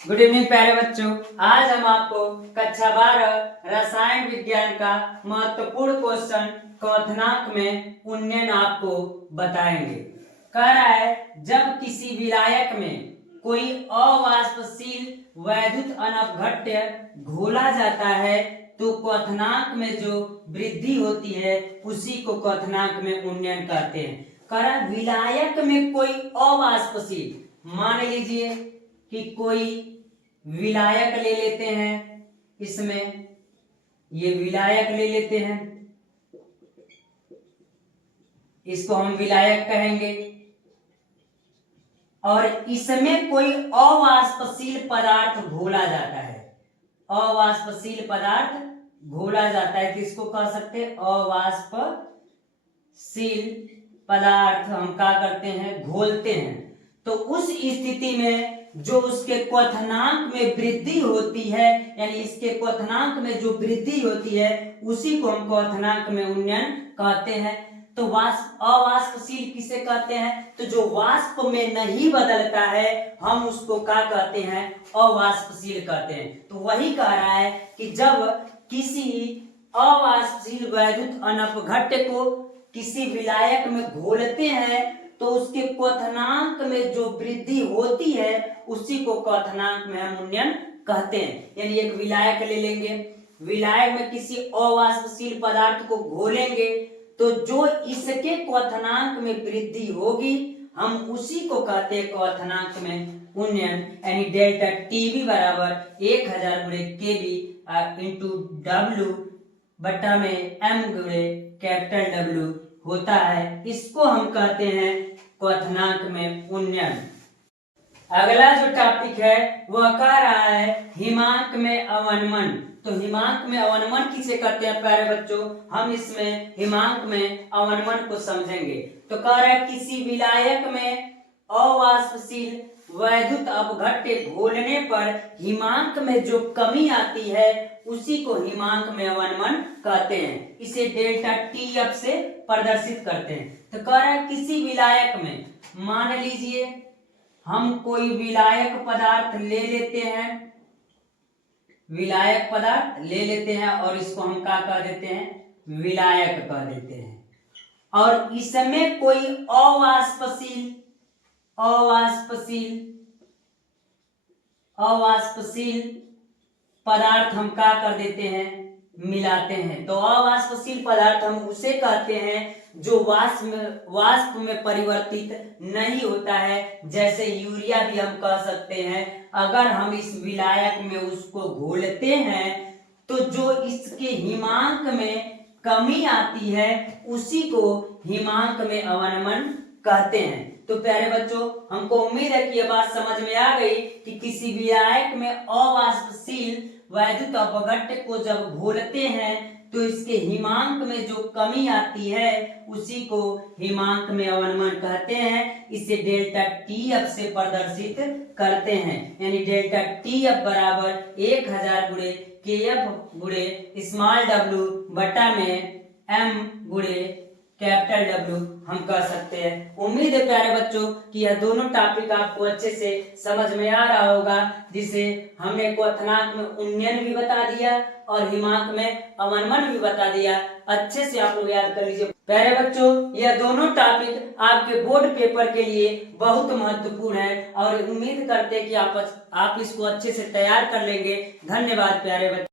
Good evening प्यारे बच्चों। आज हम आपको कक्षा 12 रसायन विज्ञान का महत्वपूर्ण क्वेश्चन क्वथनांक में उन्नयन आपको बताएंगे। कह रहा है जब किसी विलायक में कोई अवाष्पशील वैद्युत अनपघट्य घोला जाता है तो क्वथनांक में जो वृद्धि होती है उसी को क्वथनांक में उन्नयन कहते हैं। कह रहा है विलायक में कोई अवाष्पशील, मान लीजिए कि कोई विलायक ले लेते हैं, इसमें ये विलायक ले लेते हैं, इसको हम विलायक कहेंगे, और इसमें कोई अवाष्पशील पदार्थ घोला जाता है। अवाष्पशील पदार्थ घोला जाता है, किसको कह सकते हैं? अवाष्पशील पदार्थ हम क्या करते हैं? घोलते हैं। तो उस स्थिति में जो उसके क्वथनांक में वृद्धि होती है, यानी इसके क्वथनांक में जो वृद्धि होती है उसी को हम क्वथनांक में उन्नयन कहते हैं। तो अवाष्पशील किसे कहते हैं? तो जो वाष्प में नहीं बदलता है हम उसको क्या कहते हैं? अवाष्पशील कहते हैं। तो वही कह रहा है कि जब किसी अवाष्पशील वैद्युत अनपघट्य को किसी विलायक में घोलते हैं तो उसके क्वथनांक में जो वृद्धि होती है उसी को क्वथनांक में हम उन्नयन कहते हैं। यानी एक विलायक ले लेंगे, विलायक में किसी अवाष्पशील पदार्थ को घोलेंगे तो जो इसके क्वथनांक में वृद्धि होगी हम उसी को कहते हैं क्वथनांक में उन्नयन। यानी डेल्टा टीवी बराबर 1000 गुणे केवी इंटू डब्ल्यू बट्टा में एम गुणे कैपिटल डब्ल्यू होता है। इसको हम कहते हैं क्वथनांक में उन्नयन। अगला जो टॉपिक है वह कह रहा है हिमांक में अवनमन। तो हिमांक में अवनमन किसे कहते हैं प्यारे बच्चों? हम इसमें हिमांक में अवनमन को समझेंगे। तो कह रहा है किसी विलायक में अवाष्पशील वैद्युत अपघट्य घोलने पर हिमांक में जो कमी आती है उसी को हिमांक में अवनमन कहते हैं। इसे डेल्टा टी एफ से प्रदर्शित करते हैं। तो कह रहा है किसी विलायक में, मान लीजिए हम कोई विलायक पदार्थ ले लेते हैं, विलायक पदार्थ ले लेते हैं और इसको हम क्या कह देते हैं? विलायक कह देते हैं। और इसमें कोई अवाष्पशील पदार्थ हम क्या कर देते हैं? मिलाते हैं। तो अवाष्पशील पदार्थ हम उसे कहते हैं जो वाष्प में परिवर्तित नहीं होता है। जैसे यूरिया भी हम कह सकते हैं। अगर हम इस विलायक में उसको घोलते हैं तो जो इसके हिमांक में कमी आती है उसी को हिमांक में अवनमन कहते हैं। तो प्यारे बच्चों हमको उम्मीद है कि यह बात समझ में आ गई कि किसी विलायक में अवाष्पशील वैद्युत अपघट्य को जब घोलते हैं तो इसके हिमांक में जो कमी आती है उसी को हिमांक में अवनमन कहते हैं। इसे डेल्टा टी एफ से प्रदर्शित करते हैं। यानी डेल्टा टी एफ बराबर 1000 गुणे के एफ गुणे स्मॉल डब्ल्यू बटा में एम गुणे कैपिटल डब्ल्यू हम कह सकते हैं। उम्मीद है प्यारे बच्चों कि यह दोनों टॉपिक आपको अच्छे से समझ में आ रहा होगा, जिसे हमने क्वथनांक में उन्नयन भी बता दिया और हिमांक में अवनमन भी बता दिया। अच्छे से आप लोग याद कर लीजिए प्यारे बच्चों। यह दोनों टॉपिक आपके बोर्ड पेपर के लिए बहुत महत्वपूर्ण है और उम्मीद करते हैं कि आप इसको अच्छे से तैयार कर लेंगे। धन्यवाद प्यारे बच्चों।